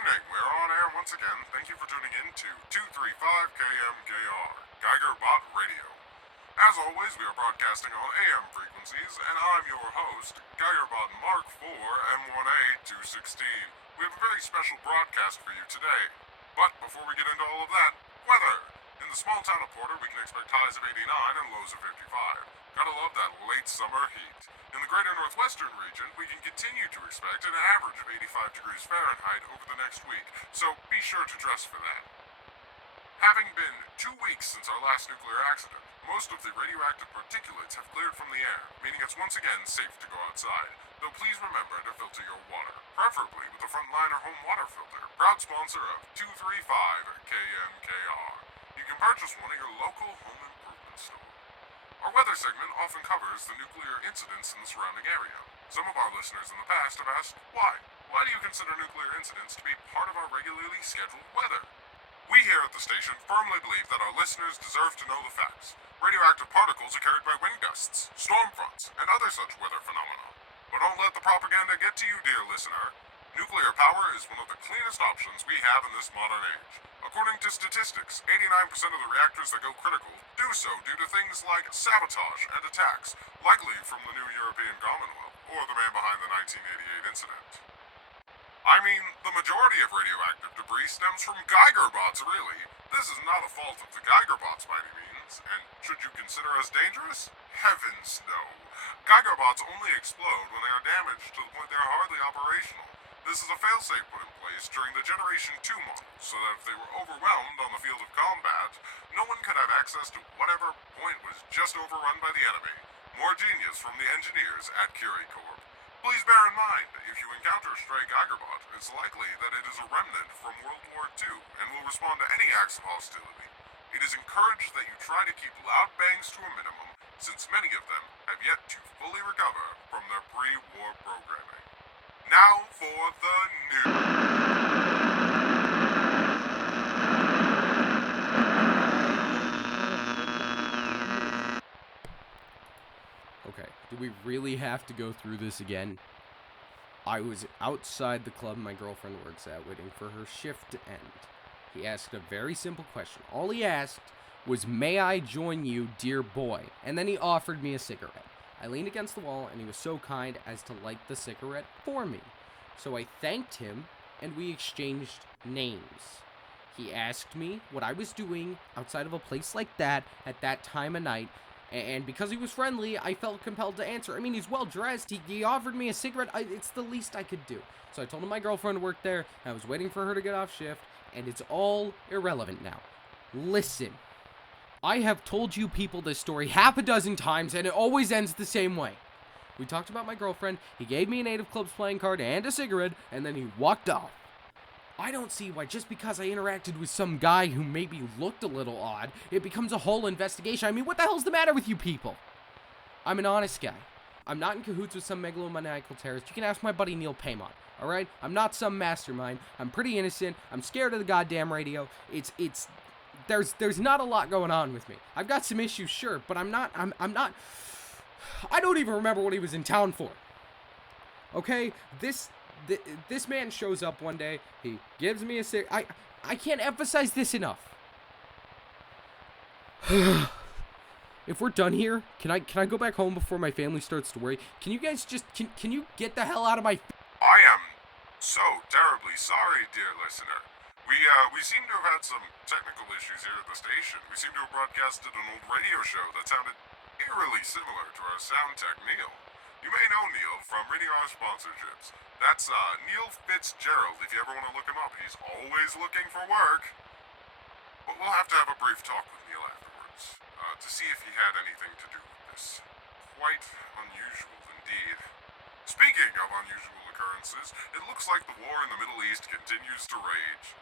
evening. We're on air once again. Thank you for tuning in to 235 KMKR, Geiger Bot Radio. As always, we are broadcasting on AM frequencies, and I'm your host, Geigerbot Mark IV M1A216. We have a very special broadcast for you today. But before we get into all of that, weather. In the small town of Porter, we can expect highs of 89 and lows of 55. Gotta love that late summer heat. In the greater northwestern region, we can continue to expect an average of 85 degrees Fahrenheit over the next week, so be sure to dress for that. Having been 2 weeks since our last nuclear accident, most of the radioactive particulates have cleared from the air, meaning it's once again safe to go outside. Though please remember to filter your water, preferably with a Frontliner home water filter, proud sponsor of 235 KMKR. You can purchase one at your local home improvement store. Our weather segment often covers the nuclear incidents in the surrounding area. Some of our listeners in the past have asked, why? Why do you consider nuclear incidents to be part of our regularly scheduled weather? We here at the station firmly believe that our listeners deserve to know the facts. Radioactive particles are carried by wind gusts, storm fronts, and other such weather phenomena. But don't let the propaganda get to you, dear listener. Nuclear power is one of the cleanest options we have in this modern age. According to statistics, 89% of the reactors that go critical do so due to things like sabotage and attacks, likely from the new European Commonwealth, or the man behind the 1988 incident. I mean, the majority of radioactive debris stems from Geiger bots, really. This is not a fault of the Geiger bots by any means, and should you consider us dangerous? Heavens no. Geiger bots only explode when they are damaged to the point they are hardly operational. This is a failsafe put in place during the Generation 2 model, so that if they were overwhelmed on the field of combat, no one could have access to whatever point was just overrun by the enemy. More genius from the engineers at Curie Corp. Please bear in mind, if you encounter a stray Geigerbot, it's likely that it is a remnant from World War II and will respond to any acts of hostility. It is encouraged that you try to keep loud bangs to a minimum, since many of them have yet to fully recover from their pre-war programming. Now for the news. Okay, do we really have to go through this again? I was outside the club my girlfriend works at, waiting for her shift to end. He asked a very simple question. All he asked was, "May I join you, dear boy?" And then he offered me a cigarette. I leaned against the wall, and he was so kind as to light the cigarette for me. So I thanked him, and we exchanged names. He asked me what I was doing outside of a place like that at that time of night, and because he was friendly, I felt compelled to answer. I mean, he's well-dressed. He offered me a cigarette. It's the least I could do. So I told him my girlfriend worked there. I was waiting for her to get off shift, and it's all irrelevant now. Listen, I have told you people this story half a dozen times, and it always ends the same way. We talked about my girlfriend. He gave me a Native Clubs playing card and a cigarette, and then he walked off. I don't see why just because I interacted with some guy who maybe looked a little odd, it becomes a whole investigation. I mean, what the hell's the matter with you people? I'm an honest guy. I'm not in cahoots with some megalomaniacal terrorist. You can ask my buddy Neil Paymont, alright? I'm not some mastermind. I'm pretty innocent. I'm scared of the goddamn radio. There's not a lot going on with me. I've got some issues, sure, but I'm not, I don't even remember what he was in town for. Okay? This man shows up one day, he gives me a cigarette. I can't emphasize this enough. If we're done here, can I go back home before my family starts to worry? Can you guys just, can you get the hell out of my... I am so terribly sorry, dear listener. We seem to have had some technical issues here at the station. We seem to have broadcasted an old radio show that sounded eerily similar to our sound tech, Neil. You may know Neil from reading our sponsorships. That's Neil Fitzgerald, if you ever want to look him up. He's always looking for work. But we'll have to have a brief talk with Neil afterwards, to see if he had anything to do with this. Quite unusual indeed. Speaking of unusual occurrences, it looks like the war in the Middle East continues to rage.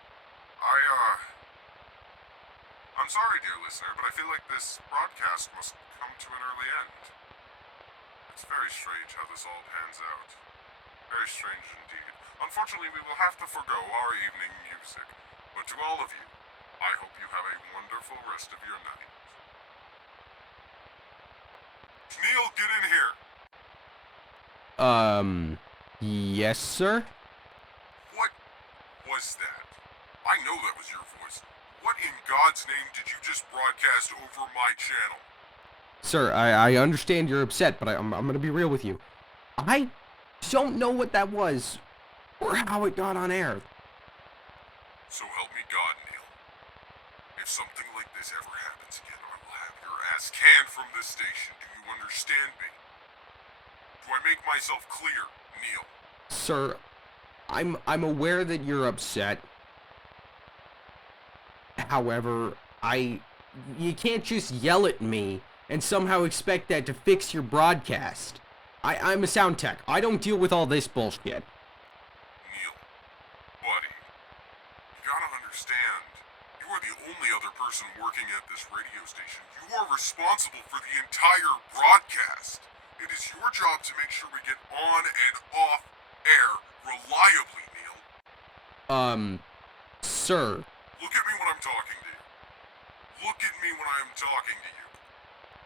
I'm sorry, dear listener, but I feel like this broadcast must come to an early end. It's very strange how this all pans out. Very strange indeed. Unfortunately, we will have to forgo our evening music. But to all of you, I hope you have a wonderful rest of your night. Neil, get in here! Yes, sir? What was that? I know that was your voice. What in God's name did you just broadcast over my channel? Sir, I understand you're upset, but I'm gonna be real with you. I don't know what that was, or how it got on air. So help me God, Neil. If something like this ever happens again, I will have your ass canned from this station. Do you understand me? Do I make myself clear, Neil? Sir, I'm aware that you're upset. However, you can't just yell at me and somehow expect that to fix your broadcast. I'm a sound tech. I don't deal with all this bullshit. Neil, buddy, you gotta understand, you are the only other person working at this radio station. You are responsible for the entire broadcast. It is your job to make sure we get on and off air reliably, Neil. Sir. Look at me when I'm talking to you. Look at me when I am talking to you.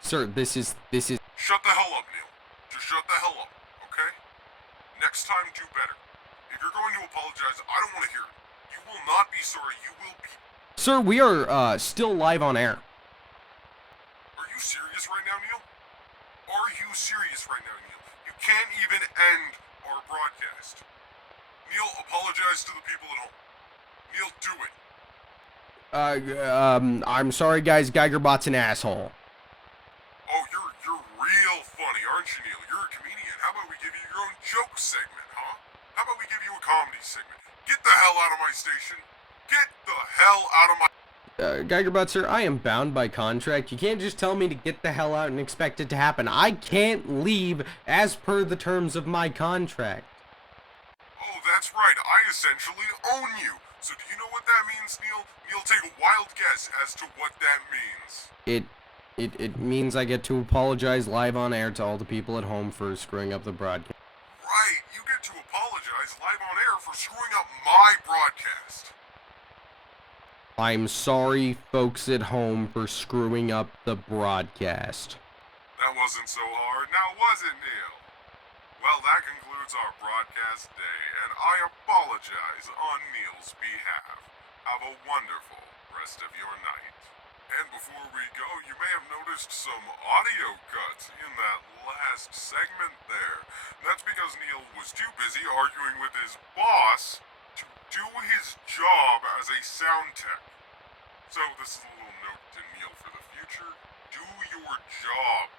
Sir, this is... Shut the hell up, Neil. Just shut the hell up, okay? Next time, do better. If you're going to apologize, I don't want to hear it. You will not be sorry, you will be... Sir, we are, still live on air. Are you serious right now, Neil? Are you serious right now, Neil? You can't even end our broadcast. Neil, apologize to the people at home. Neil, do it. I'm sorry, guys. Geigerbot's an asshole. Oh, you're real funny, aren't you, Neil? You're a comedian. How about we give you your own joke segment, huh? How about we give you a comedy segment? Get the hell out of my station. Get the hell out of my... Geigerbot, sir, I am bound by contract. You can't just tell me to get the hell out and expect it to happen. I can't leave as per the terms of my contract. Oh, that's right. I essentially own you. So do you know what that means, Neil? Neil, take a wild guess as to what that means. It means I get to apologize live on air to all the people at home for screwing up the broadcast. Right, you get to apologize live on air for screwing up my broadcast. I'm sorry, folks at home, for screwing up the broadcast. That wasn't so hard, now was it, Neil? Well, that concludes our broadcast day, and I apologize on Neil's behalf. Have a wonderful rest of your night. And before we go, you may have noticed some audio cuts in that last segment there. That's because Neil was too busy arguing with his boss to do his job as a sound tech. So this is a little note to Neil for the future. Do your job.